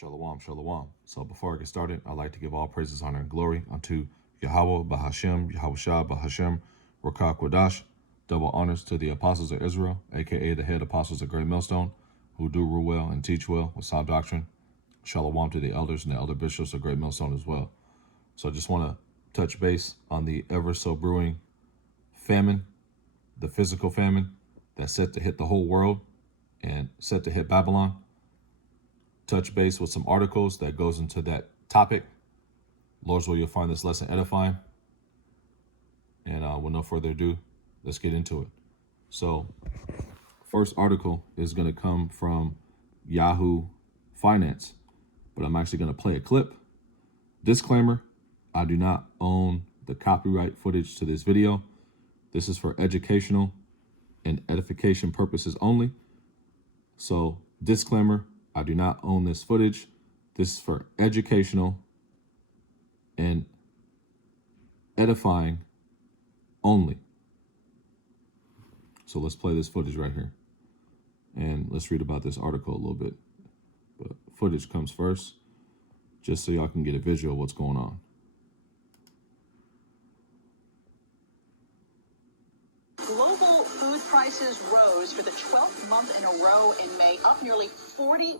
Shalom, shalom. So before I get started, I'd like to give all praises, honor, and glory unto Yahweh, Bahashem, Yahweh Shah, Bahashem, Rakah Kwadash. Double honors to the apostles of Israel, aka the head apostles of Great Millstone, who do rule well and teach well with sound doctrine. Shalom to the elders and the elder bishops of Great Millstone as well. So I just want to touch base on the ever so brewing famine, the physical famine that's set to hit the whole world and set to hit Babylon. Touch base with some articles that goes into that topic. Lord's will, you'll find this lesson edifying. And with no further ado, let's get into it. So first article is going to come from Yahoo Finance, but I'm actually going to play a clip. Disclaimer, I do not own the copyright footage to this video. This is for educational and edification purposes only. So disclaimer, I do not own this footage. This is for educational and edifying only. So let's play this footage right here. And let's read about this article a little bit. But footage comes first, just so y'all can get a visual of what's going on. Global food prices rose for the 12th month in a row in May, up nearly 40%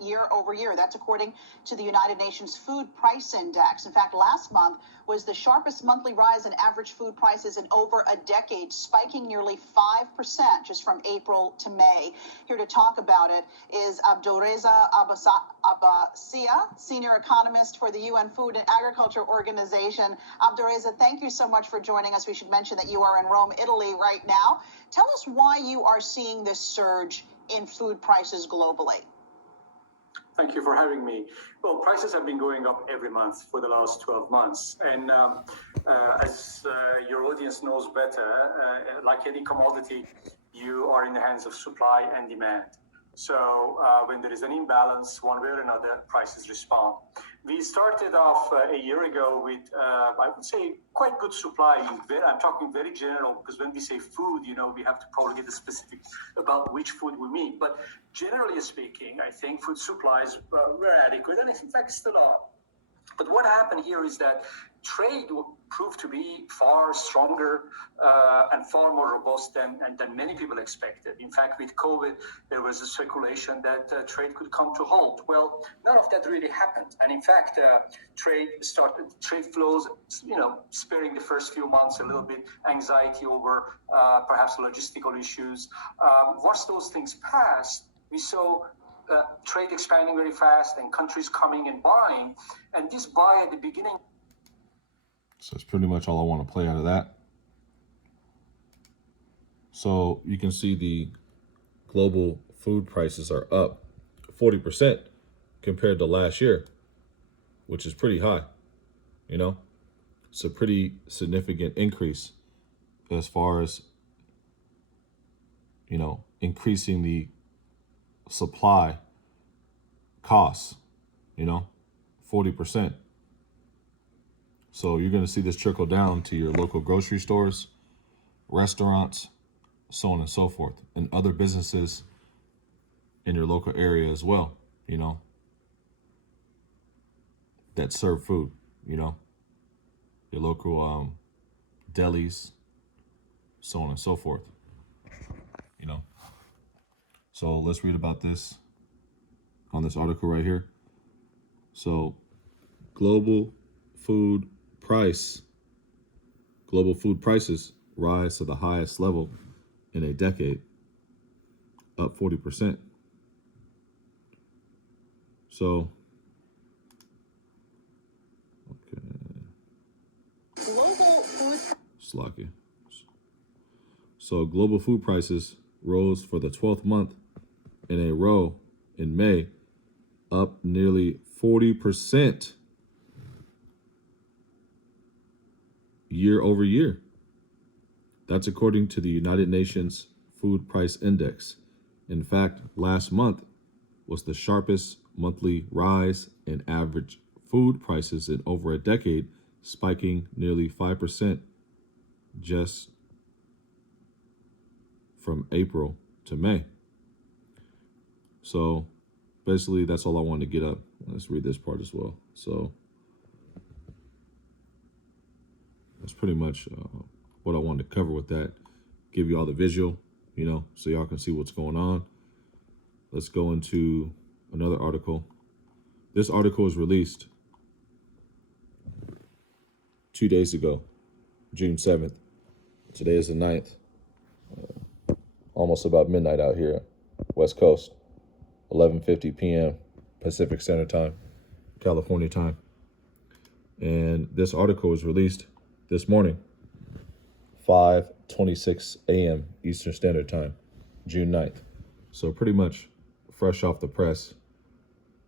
year over year. That's according to the United Nations Food Price Index. In fact, last month was the sharpest monthly rise in average food prices in over a decade, spiking nearly 5% just from April to May. Here to talk about it is Abdurreza Abbassia, senior economist for the UN Food and Agriculture Organization. Abdurreza, thank you so much for joining us. We should mention that you are in Rome, Italy right now. Tell us why you are seeing this surge in food prices globally. Thank you for having me. Well, prices have been going up every month for the last 12 months. And as your audience knows better, like any commodity, you are in the hands of supply and demand. So when there is an imbalance, one way or another, prices respond. We started off a year ago with, I would say, quite good supply. I'm talking very general, because when we say food, we have to probably get specific about which food we mean. But generally speaking, I think food supplies were adequate, and in fact still are. But what happened here is that trade proved to be far stronger and far more robust than many people expected. In fact, with COVID, there was a speculation that trade could come to halt. Well, none of that really happened. And in fact, trade flows, sparing the first few months a little bit anxiety over perhaps logistical issues. Once those things passed, we saw trade expanding very fast and countries coming and buying. And this buy at the beginning. So that's pretty much all I want to play out of that. So you can see the global food prices are up 40% compared to last year, which is pretty high. It's a pretty significant increase as far as, increasing the supply costs, 40%. So you're going to see this trickle down to your local grocery stores, restaurants, so on and so forth, and other businesses in your local area as well, that serve food, your local delis, so on and so forth, So let's read about this on this article right here. So global food prices rise to the highest level in a decade, up 40%. So, okay. Global food. Slocky. So global food prices rose for the 12th month in a row in May, up nearly 40% year over year. That's according to the United Nations Food Price Index. In fact, last month was the sharpest monthly rise in average food prices in over a decade, spiking nearly 5% just from April to May. So basically, that's all I wanted to get up. Let's read this part as well. So that's pretty much what I wanted to cover with that. Give you all the visual, so y'all can see what's going on. Let's go into another article. This article was released 2 days ago, June 7th. Today is the 9th. Almost about midnight out here, West Coast. 11:50 p.m. Pacific Standard Time, California time. And this article was released this morning, 5:26 a.m. Eastern Standard Time, June 9th. So pretty much fresh off the press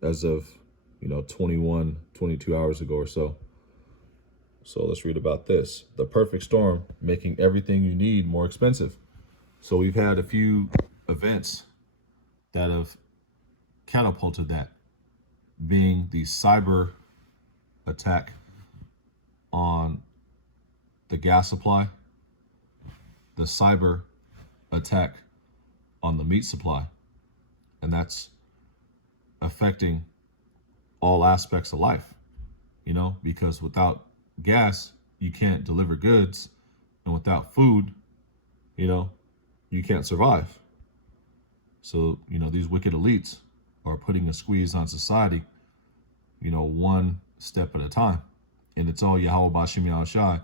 as of, 22 hours ago or so. So let's read about this. The perfect storm, making everything you need more expensive. So we've had a few events that have catapulted that, being the cyber attack on the gas supply, the cyber attack on the meat supply, and that's affecting all aspects of life, because without gas, you can't deliver goods, and without food, you can't survive. So, these wicked elites are putting a squeeze on society, one step at a time. And it's all Yahweh Bashim Yahushai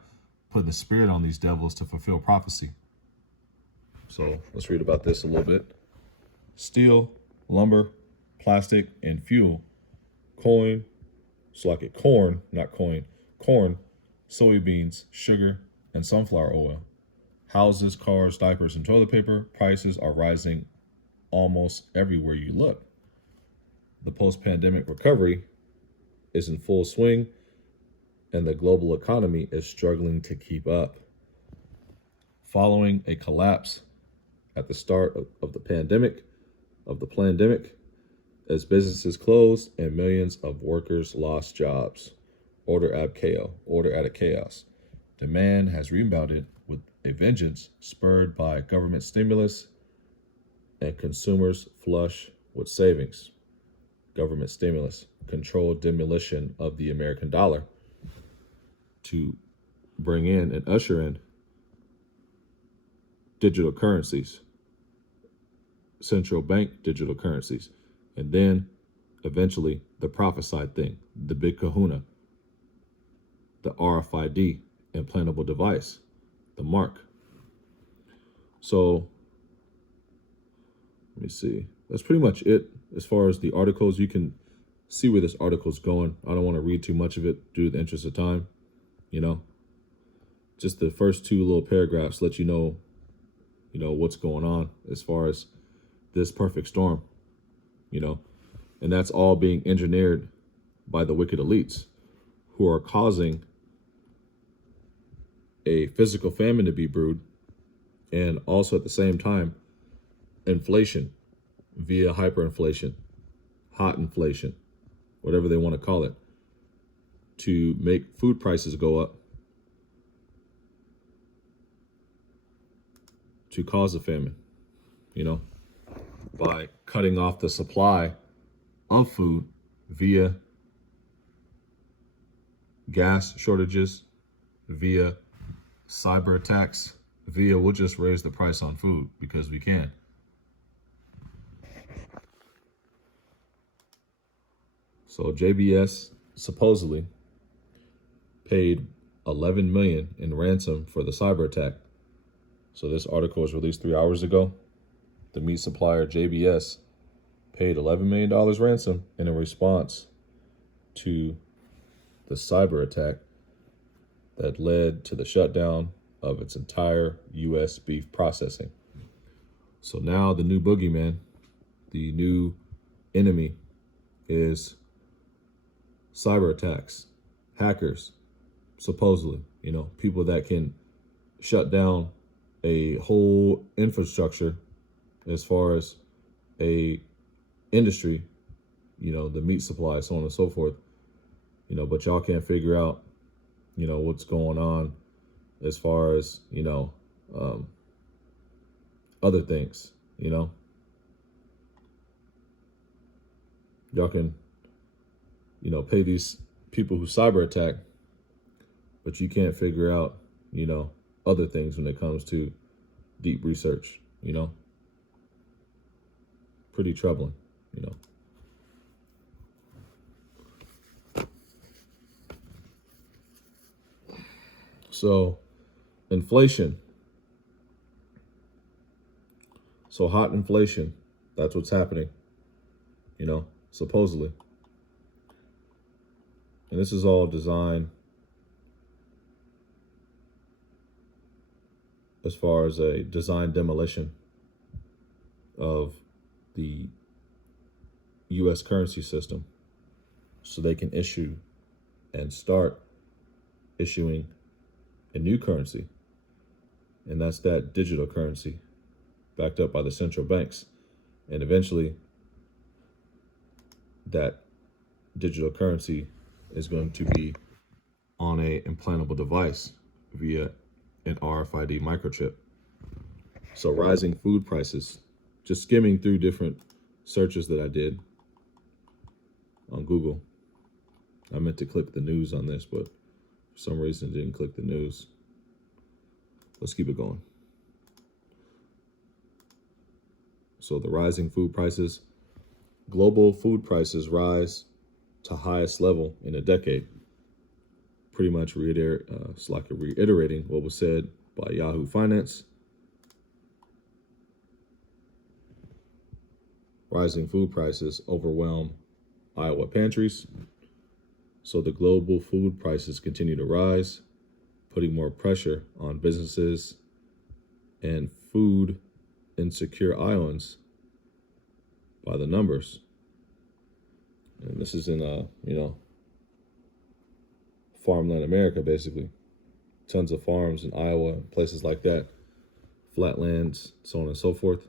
putting the spirit on these devils to fulfill prophecy. So let's read about this a little bit. Steel, lumber, plastic, and fuel. Corn, soybeans, sugar, and sunflower oil. Houses, cars, diapers, and toilet paper prices are rising almost everywhere you look. The post-pandemic recovery is in full swing, and the global economy is struggling to keep up. Following a collapse at the start of the pandemic, as businesses closed and millions of workers lost jobs. Order out of chaos. Demand has rebounded with a vengeance, spurred by government stimulus and consumers flush with savings. Government stimulus, controlled demolition of the American dollar to bring in and usher in digital currencies, central bank digital currencies, and then eventually the prophesied thing, the big kahuna, the RFID implantable device, the mark. So let me see. That's pretty much it as far as the articles. You can see where this article's going. I don't want to read too much of it due to the interest of time. Just the first two little paragraphs let you know what's going on as far as this perfect storm, and that's all being engineered by the wicked elites who are causing a physical famine to be brewed, and also at the same time, inflation via hyperinflation, hot inflation, whatever they want to call it, to make food prices go up, to cause a famine, by cutting off the supply of food via gas shortages, via cyber attacks, via we'll just raise the price on food because we can. So JBS supposedly paid $11 million in ransom for the cyber attack. So this article was released 3 hours ago. The meat supplier JBS paid $11 million ransom in a response to the cyber attack that led to the shutdown of its entire U.S. beef processing. So now the new boogeyman, the new enemy, is cyber attacks, hackers, supposedly, people that can shut down a whole infrastructure as far as a industry, the meat supply, so on and so forth, but y'all can't figure out, what's going on as far as, other things, Y'all can, pay these people who cyber attack, but you can't figure out, other things when it comes to deep research, Pretty troubling, So, inflation. So, hot inflation. That's what's happening, supposedly. And this is all designed as far as a design demolition of the U.S. currency system so they can issue and start issuing a new currency. And that's that digital currency backed up by the central banks. And eventually, that digital currency is going to be on a implantable device via an RFID microchip. So rising food prices, just skimming through different searches that I did on Google. I meant to click the news on this, but for some reason didn't click the news. Let's keep it going. So the rising food prices, global food prices rise to highest level in a decade. Pretty much reiterating what was said by Yahoo Finance. Rising food prices overwhelm Iowa pantries. So the global food prices continue to rise, putting more pressure on businesses and food insecure Iowans by the numbers. And this is in, farmland America, basically. Tons of farms in Iowa, places like that, flatlands, so on and so forth.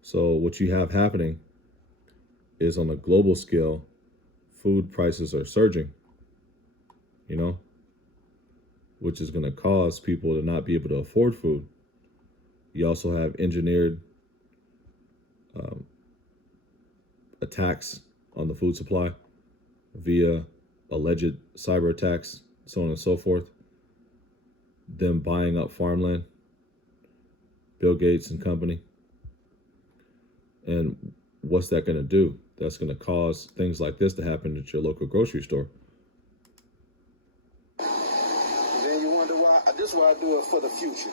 So what you have happening is on a global scale, food prices are surging, which is going to cause people to not be able to afford food. You also have engineered attacks on the food supply via alleged cyber attacks, so on and so forth. Them buying up farmland, Bill Gates and company. And what's that going to do? That's going to cause things like this to happen at your local grocery store. Then you wonder why. This is why I do it for the future.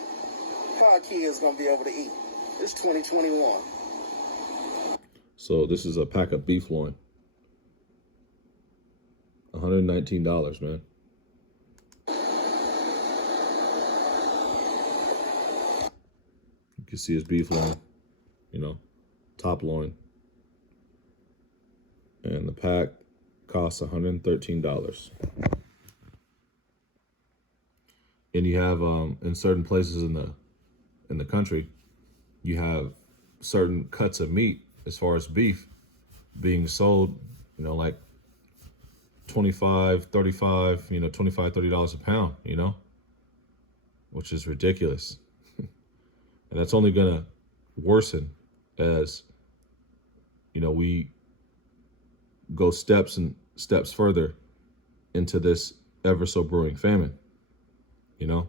How our kids going to be able to eat? It's 2021. So this is a pack of beef loin. $119, man. You can see his beef loin, top loin. And the pack costs $113. And you have in certain places in the country, you have certain cuts of meat as far as beef being sold, like $25, $35, $25, $30 a pound, which is ridiculous. And that's only going to worsen as, we go steps further into this ever so brewing famine, and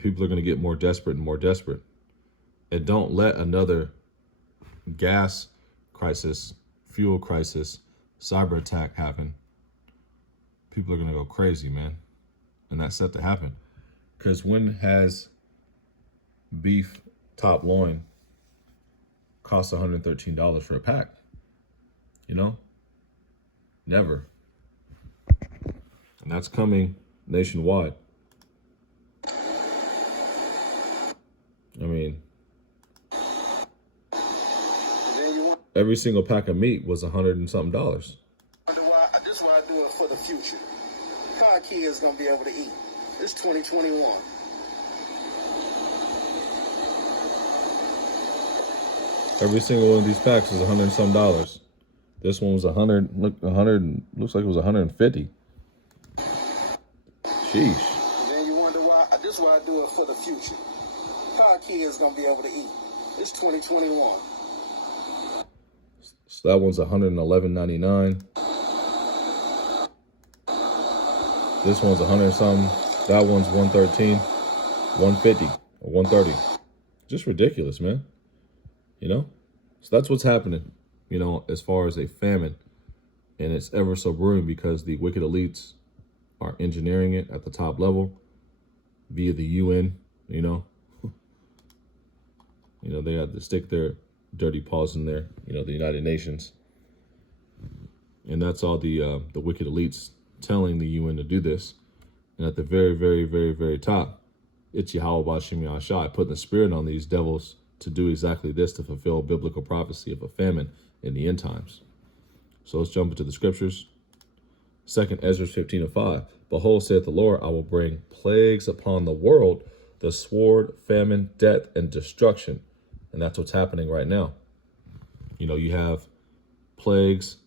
people are going to get more desperate and more desperate. And don't let another gas crisis, fuel crisis, cyber attack happen. People are going to go crazy, man. And that's set to happen. Because when has beef top loin cost $113 for a pack? Never. And that's coming nationwide. I mean, every single pack of meat was $100 and something. This is why I do it for the future. How our kids going to be able to eat? It's 2021. Every single one of these packs was $100 and something. This one was 100. Look, 100. Looks like it was 150. Sheesh. Then you wonder why. This is why I do it for the future. How our kids gonna be able to eat? It's 2021. So that one's $111.99. This one's 100 something. That one's 113, 150, or 130. Just ridiculous, man. You know? So that's what's happening, you know, as far as a famine. And it's ever so brewing because the wicked elites are engineering it at the top level via the UN, you know. You know, they had to stick their dirty paws in there, you know, the United Nations. And that's all the wicked elites telling the UN to do this. And at the very, very, very, very top, it's Yahweh Ba'Shem Yahshai putting the spirit on these devils to do exactly this, to fulfill biblical prophecy of a famine in the end times. So let's jump into the scriptures. 2 Ezra 15:5. Behold, saith the Lord, I will bring plagues upon the world, the sword, famine, death, and destruction. And that's what's happening right now. You know, you have plagues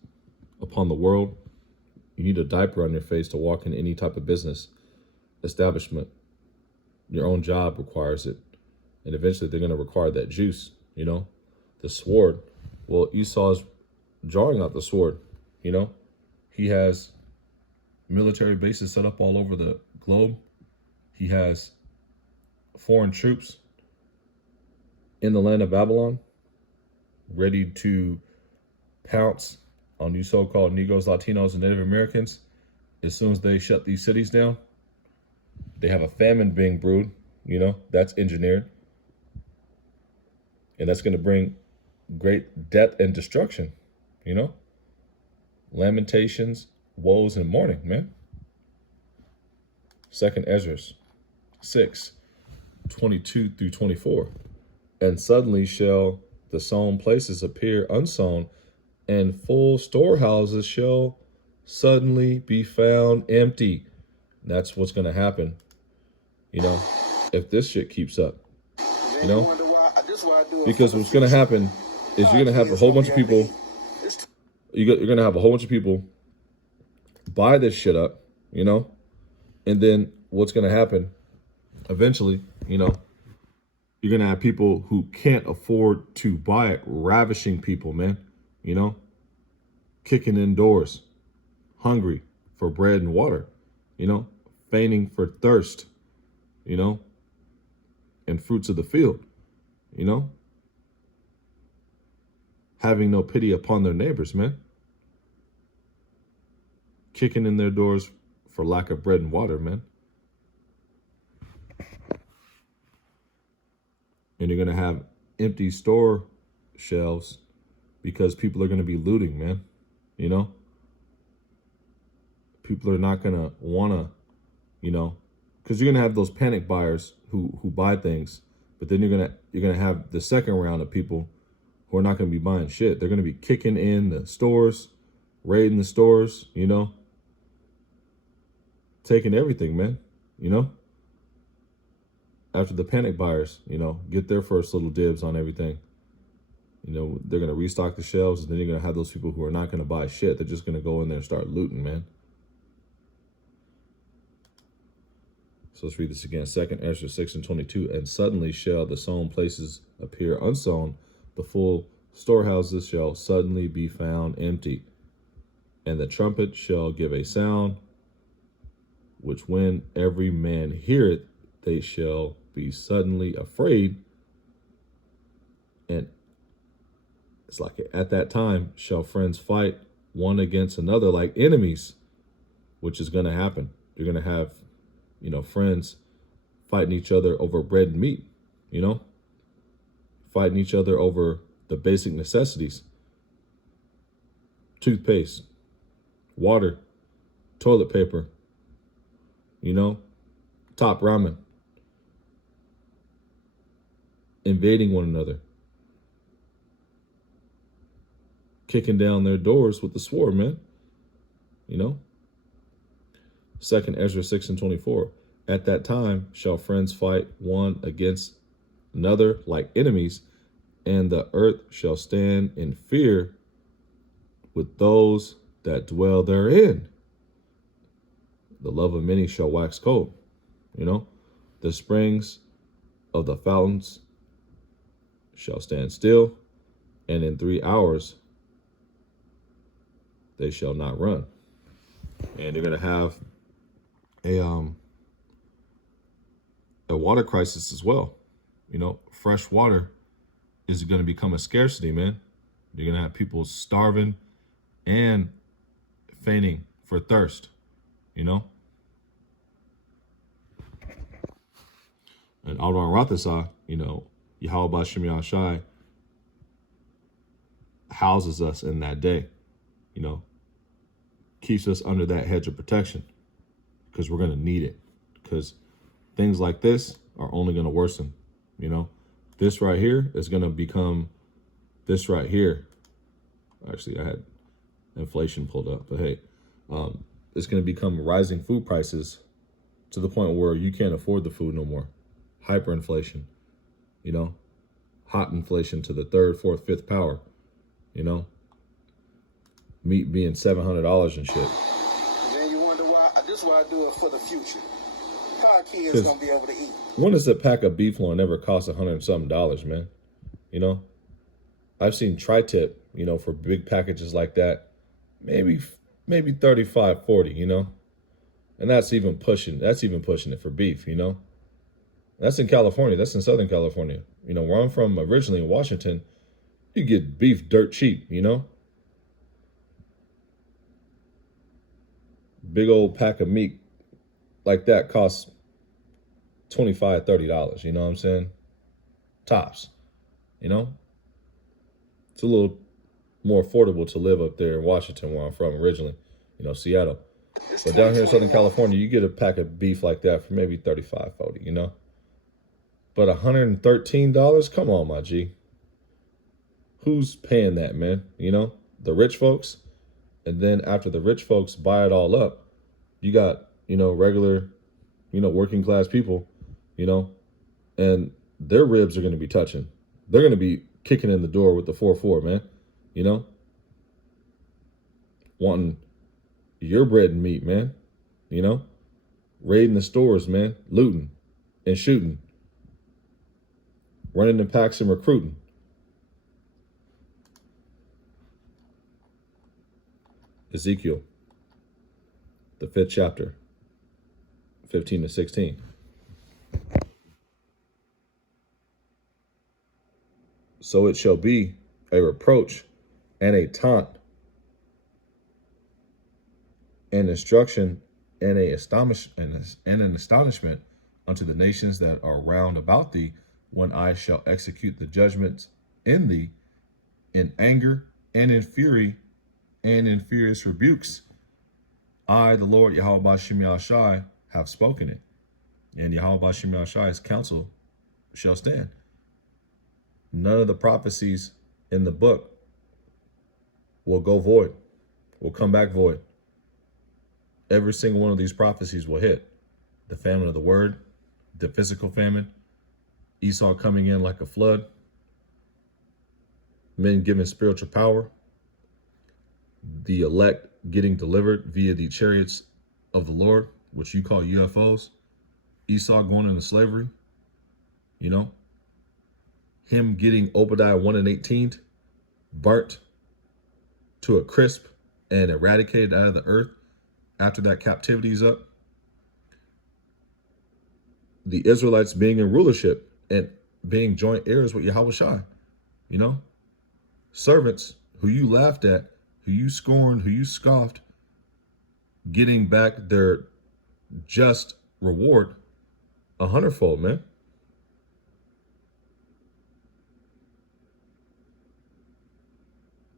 upon the world. You need a diaper on your face to walk in any type of business establishment. Your own job requires it. And eventually they're going to require that juice, you know, the sword. Well, Esau's drawing out the sword, you know. He has military bases set up all over the globe. He has foreign troops in the land of Babylon ready to pounce on you so-called Negroes, Latinos, and Native Americans as soon as they shut these cities down. They have a famine being brewed, you know, that's engineered. And that's going to bring great death and destruction, you know. Lamentations, woes, and mourning, man. 2 Ezra 6:22 through 24. And suddenly shall the sown places appear unsown, and full storehouses shall suddenly be found empty. That's what's going to happen, you know, if this shit keeps up, you know. Because what's going to happen is you're going to have a whole bunch of people, you're going to have a whole bunch of people buy this shit up, you know, and then what's going to happen eventually, you know, you're going to have people who can't afford to buy it, ravishing people, man, you know, kicking in doors, hungry for bread and water, you know, fainting for thirst, you know, and fruits of the field, you know, having no pity upon their neighbors, man, kicking in their doors for lack of bread and water, man. And you're going to have empty store shelves because people are going to be looting, man, you know. People are not going to want to, you know, because you're going to have those panic buyers who buy things, but then you're going to have the second round of people who are not going to be buying shit. They're going to be kicking in the stores, raiding the stores, you know, taking everything, man, you know. After the panic buyers, you know, get their first little dibs on everything, you know, they're going to restock the shelves, and then you're going to have those people who are not going to buy shit. They're just going to go in there and start looting, man. So let's read this again. 2 Ezra 6:22. And suddenly shall the sown places appear unsown, the full storehouses shall suddenly be found empty. And the trumpet shall give a sound, which when every man heareth, they shall be suddenly afraid. And it's like at that time shall friends fight one against another like enemies, which is going to happen. You're going to have, you know, friends fighting each other over bread and meat, you know, fighting each other over the basic necessities, toothpaste, water, toilet paper, you know, top ramen, invading one another, kicking down their doors with the sword, man, you know. 2 Ezra 6:24. At that time shall friends fight one against another like enemies, and the earth shall stand in fear with those that dwell therein. The love of many shall wax cold, you know. The springs of the fountains shall stand still, and in 3 hours they shall not run. And they're going to have a water crisis as well. Fresh water is going to become a scarcity, man. You're going to have people starving and fainting for thirst, And Alvan Rathasah, Yahweh Bashem Yahshai houses us in that day, keeps us under that hedge of protection because we're going to need it, because things like this are only going to worsen. This right here is going to become this right here. Actually, I had inflation pulled up, but hey, it's going to become rising food prices to the point where you can't afford the food no more. Hyperinflation, hot inflation to the third, fourth, fifth power, meat being $700 and shit. And then you wonder why. This is why I do it for the future. How our kids gonna be able to eat? When does a pack of beef loin ever cost $100 and something, man? I've seen tri-tip, for big packages like that, maybe 35, 40, and that's even pushing it for beef, That's in California. That's in Southern California. Where I'm from originally in Washington, you get beef dirt cheap, Big old pack of meat like that costs $25, $30, you know what I'm saying? Tops, It's a little more affordable to live up there in Washington where I'm from originally, Seattle. But down here in Southern California, you get a pack of beef like that for maybe 35, 40, But $113? Come on, my G. Who's paying that, man? The rich folks. And then after the rich folks buy it all up, you got, regular, working class people, and their ribs are going to be touching. They're going to be kicking in the door with the 4-4, man, wanting your bread and meat, man, raiding the stores, man, looting and shooting, running in packs and recruiting. Ezekiel, the 5th chapter, 15 to 16. So it shall be a reproach and a taunt and instruction and an astonishment unto the nations that are round about thee, when I shall execute the judgments in thee in anger and in fury and in furious rebukes. I, the Lord Yahweh Bashem Yahshai, have spoken it, and Yahweh Bashem Yahshai's counsel shall stand. None of the prophecies in the book will go void, will come back void. Every single one of these prophecies will hit. The famine of the word, the physical famine, Esau coming in like a flood, men given spiritual power, the elect getting delivered via the chariots of the Lord, which you call UFOs, Esau going into slavery, him getting Obadiah 1 and 18 burnt to a crisp and eradicated out of the earth after that captivity is up. The Israelites being in rulership and being joint heirs with Yahweh Shai, servants who you laughed at, who you scorned, who you scoffed, getting back their just reward 100-fold, man.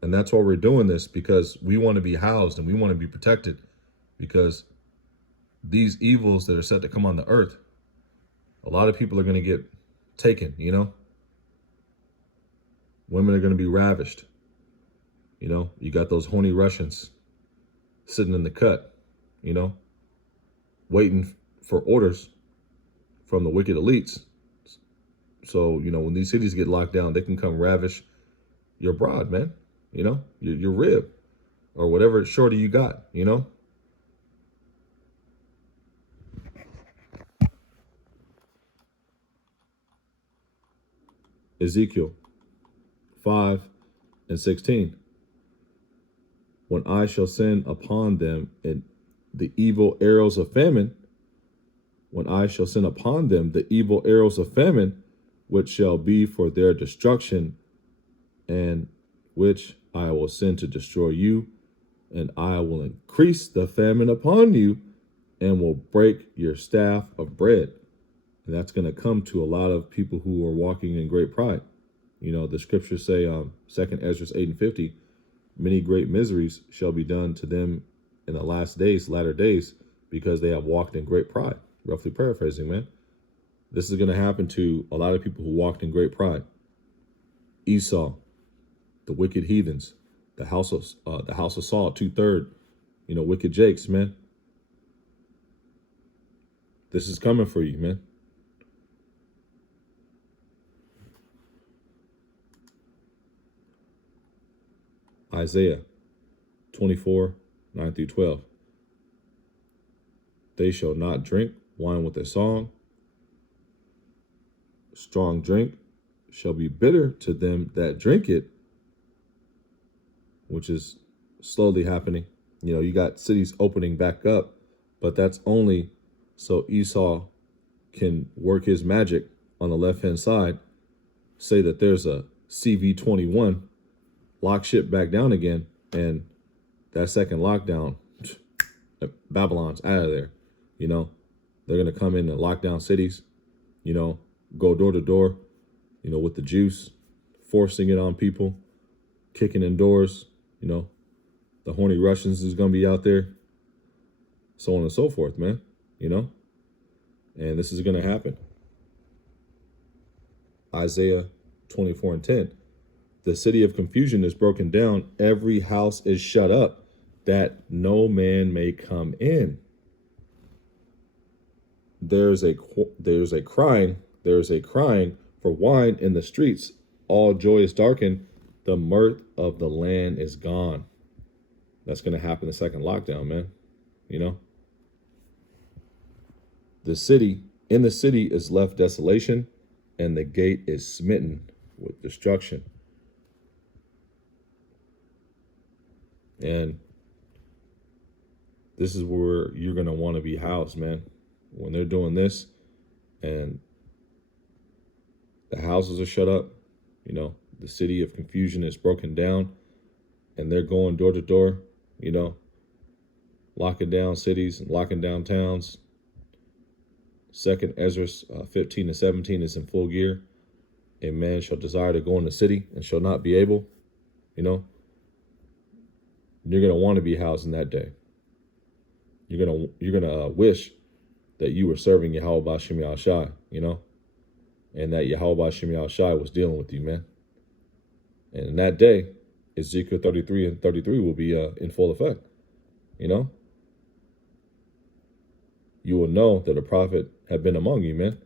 And that's why we're doing this, because we want to be housed and we want to be protected, because these evils that are set to come on the earth, a lot of people are going to get taken, Women are going to be ravished. You got those horny Russians sitting in the cut, waiting for orders from the wicked elites. So, when these cities get locked down, they can come ravish your broad, man, your rib or whatever shorty you got, Ezekiel, 5 and 16. When I shall send upon them the evil arrows of famine, when I shall send upon them the evil arrows of famine, which shall be for their destruction, and which I will send to destroy you, and I will increase the famine upon you, and will break your staff of bread. And that's going to come to a lot of people who are walking in great pride. You know, the scriptures say, 2nd Ezra 8 and 50, many great miseries shall be done to them in the last days, latter days, because they have walked in great pride. Roughly paraphrasing, man. This is going to happen to a lot of people who walked in great pride. Esau, the wicked heathens, the house of Saul, 2/3, wicked Jakes, man. This is coming for you, man. Isaiah 24, 9 through 12. They shall not drink wine with a song. Strong drink shall be bitter to them that drink it, which is slowly happening. You got cities opening back up, but that's only so Esau can work his magic on the left-hand side, say that there's a CV-21, lock shit back down again, and that second lockdown, Babylon's out of there. They're going to come in and lock down cities, go door to door, with the juice, forcing it on people, kicking in doors, the horny Russians is going to be out there, so on and so forth, man, and this is going to happen. Isaiah 24 and 10. The city of confusion is broken down. Every house is shut up, that no man may come in. There's a crying for wine in the streets. All joy is darkened. The mirth of the land is gone. That's going to happen the second lockdown, man. The city is left desolation, and the gate is smitten with destruction. And this is where you're going to want to be housed, man. When they're doing this and the houses are shut up, the city of confusion is broken down, and they're going door to door, locking down cities and locking down towns. 2nd Ezra 15 and 17 is in full gear. A man shall desire to go in the city and shall not be able, You're going to want to be housed in that day. You're gonna wish that you were serving Yahweh B'Shem Yahushai, and that Yahweh B'Shem Yahushai was dealing with you, man. And in that day, Ezekiel 33 and 33 will be in full effect, You will know that a prophet had been among you, man,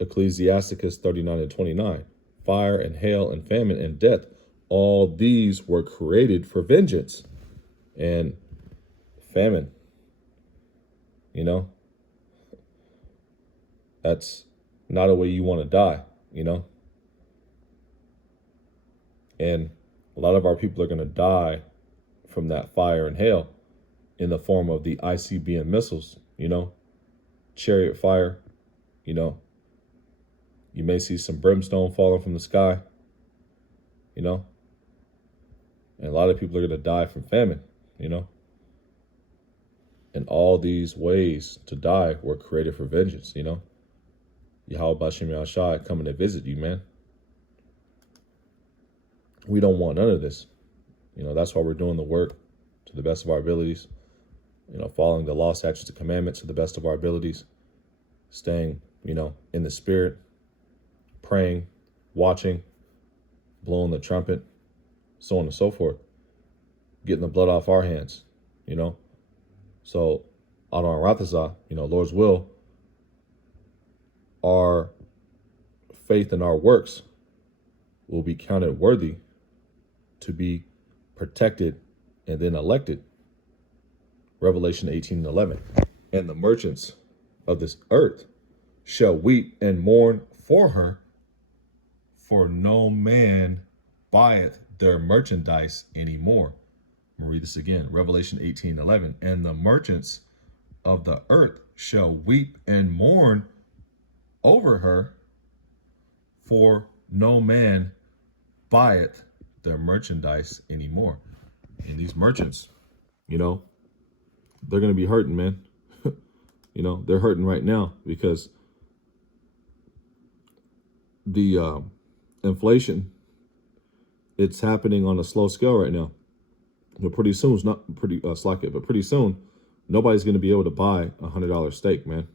Ecclesiasticus 39 and 29. Fire and hail and famine and death, all these were created for vengeance. And famine, that's not a way you want to die, And a lot of our people are going to die from that fire and hail in the form of the ICBM missiles, chariot fire, You may see some brimstone falling from the sky, And a lot of people are going to die from famine, And all these ways to die were created for vengeance, Yahweh B'Shem Yahushai coming to visit you, man. We don't want none of this. That's why we're doing the work to the best of our abilities, following the law, statutes, and commandments to the best of our abilities, staying, in the spirit, praying, watching, blowing the trumpet, so on and so forth, getting the blood off our hands, So, Adon Rathaza, Lord's will, our faith and our works will be counted worthy to be protected and then elected. Revelation 18 and 11. And the merchants of this earth shall weep and mourn for her, for no man buyeth their merchandise anymore. I'm gonna read this again. Revelation 18:11. And the merchants of the earth shall weep and mourn over her, for no man buyeth their merchandise anymore. And these merchants, they're going to be hurting, man. They're hurting right now because the inflation, it's happening on a slow scale right now. But pretty soon, it's not pretty slack it, but pretty soon, nobody's going to be able to buy $100 steak, man.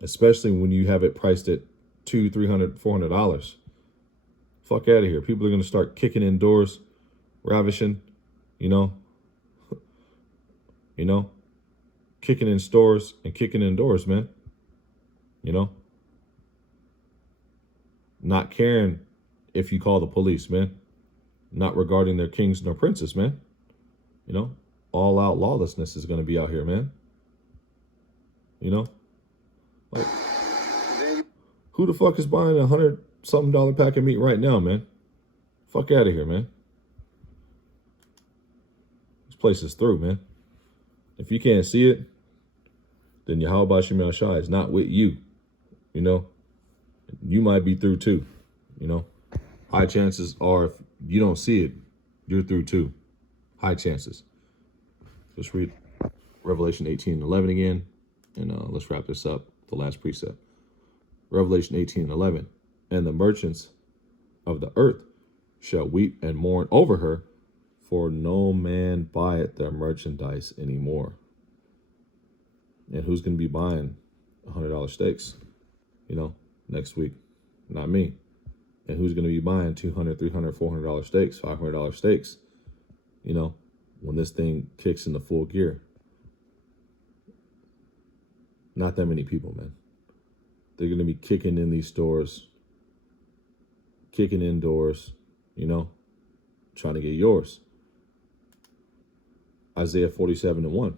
Especially when you have it priced at $200, $300, $400. Fuck out of here. People are going to start kicking in doors, ravishing, kicking in stores and kicking in doors, man. Not caring if you call the police, man. Not regarding their kings nor princes, man. All out lawlessness is going to be out here, man. Like, who the fuck is buying $100-something pack of meat right now, man? Fuck out of here, man. This place is through, man. If you can't see it, then Yahweh Shem Shai is not with you. You might be through too. High chances are if you don't see it, you're through too. High chances. Let's read Revelation 18:11 again, and let's wrap this up. The last precept. Revelation 18:11. And the merchants of the earth shall weep and mourn over her, for no man buyeth their merchandise anymore. And who's going to be buying $100 steaks, next week? Not me. And who's going to be buying $200, $300, $400 steaks, $500 steaks, when this thing kicks into full gear? Not that many people, man. They're going to be kicking in these stores, kicking indoors, trying to get yours. Isaiah 47:1.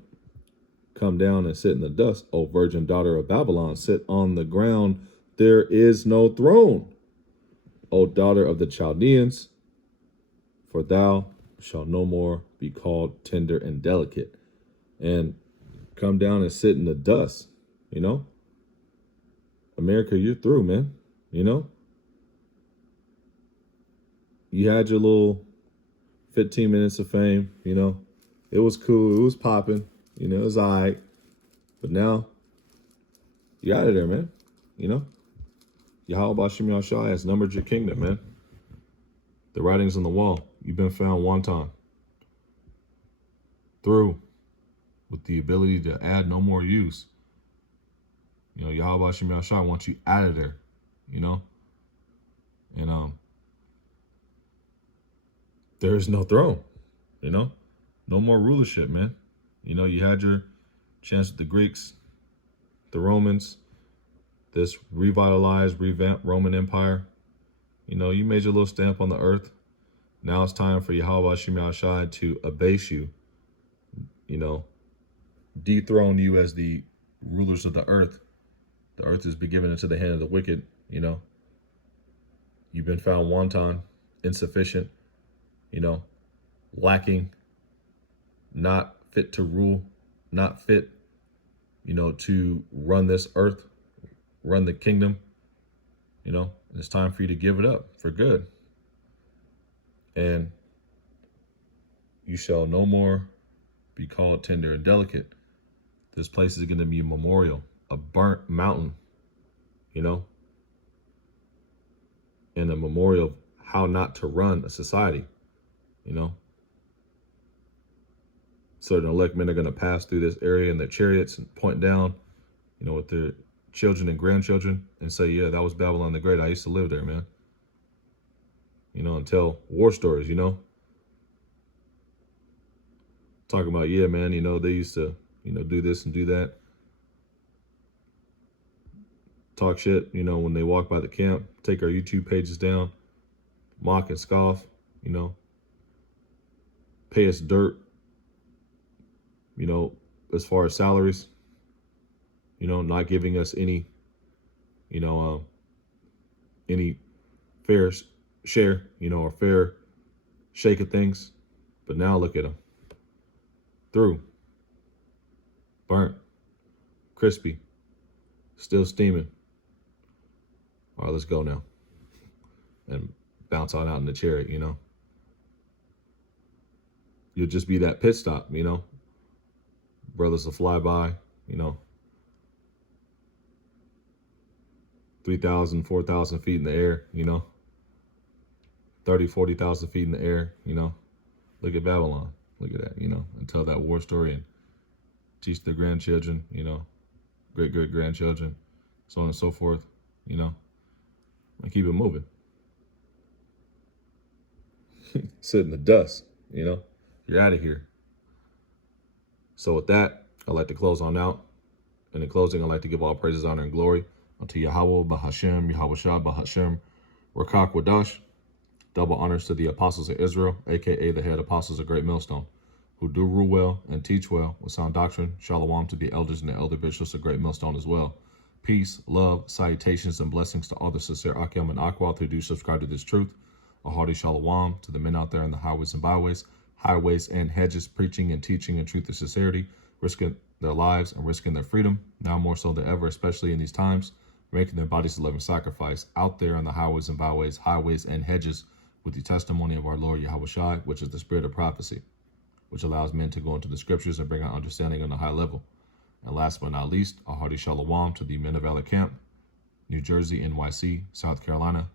Come down and sit in the dust, O virgin daughter of Babylon. Sit on the ground. There is no throne. O daughter of the Chaldeans, for thou shalt no more be called tender and delicate. And come down and sit in the dust, America, you're through, man. You had your little 15 minutes of fame, It was cool. It was popping. It was all right. But now, you out of there, man. Yahweh Shem Yahshai has numbered your kingdom, man. The writing's on the wall. You've been found wanton. Through. With the ability to add no more use. Yahweh Shem Yahshai wants you out of there. And there is no throne. No more rulership, man. You had your chance with the Greeks, the Romans, this revitalized, revamped Roman Empire. You made your little stamp on the earth. Now it's time for Yahweh Shem Yahshai to abase you, dethrone you as the rulers of the earth. The earth has been given into the hand of the wicked, You've been found wanton, insufficient, lacking, not fit to rule, not fit, to run this earth, run the kingdom. It's time for you to give it up for good. And you shall no more be called tender and delicate. This place is going to be a memorial, a burnt mountain, and a memorial of how not to run a society, Certain elect men are going to pass through this area in their chariots and point down, with their children and grandchildren and say, yeah, that was Babylon the Great. I used to live there, man. And tell war stories, Talking about, yeah, man, they used to, do this and do that. Talk shit, when they walk by the camp, take our YouTube pages down, mock and scoff, pay us dirt, as far as salaries. not giving us any, any fair share, or fair shake of things. But now look at them. Through. Burnt. Crispy. Still steaming. All right, let's go now. And bounce on out in the chariot, You'll just be that pit stop, Brothers will fly by, 3,000, 4,000 feet in the air, 30, 40,000 feet in the air, Look at Babylon. Look at that, and tell that war story and teach their grandchildren, great-great-grandchildren, so on and so forth, and keep it moving. Sit in the dust, you're out of here. So with that, I'd like to close on out. And in closing, I'd like to give all praises, honor, and glory unto Yahweh, Bahashem, Yahweh Shah, Bahashem, Rakak Wadash. Double honors to the apostles of Israel, a.k.a. the head apostles of Great Millstone, who do rule well and teach well with sound doctrine. Shalom to the elders and the elder bishops of Great Millstone as well. Peace, love, salutations, and blessings to all the sincere Akim and Akwal who do subscribe to this truth. A hearty shalom to the men out there in the highways and byways, highways and hedges, preaching and teaching in truth and sincerity, risking their lives and risking their freedom, now more so than ever, especially in these times, making their bodies a living sacrifice out there on the highways and byways, highways and hedges, with the testimony of our Lord Yahweh Shai, which is the spirit of prophecy, which allows men to go into the scriptures and bring out understanding on a high level. And last but not least, a hearty shalom to the men of Valley Camp, New Jersey, NYC, South Carolina,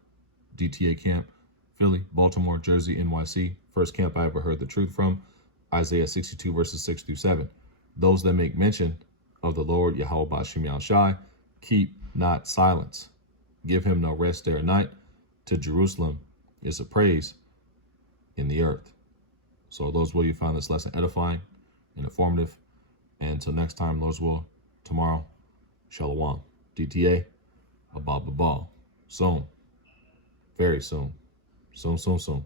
DTA Camp, Philly, Baltimore, Jersey, NYC. First camp I ever heard the truth from, Isaiah 62 verses 6 through 7. Those that make mention of the Lord Yahweh Ba'ashem Yahushai, keep not silence. Give him no rest day or night. To Jerusalem is a praise in the earth. So those will you find this lesson edifying and informative. And until next time, Lord's will, tomorrow, Shalom. DTA, Abba Babal. Soon. Very soon. Soon.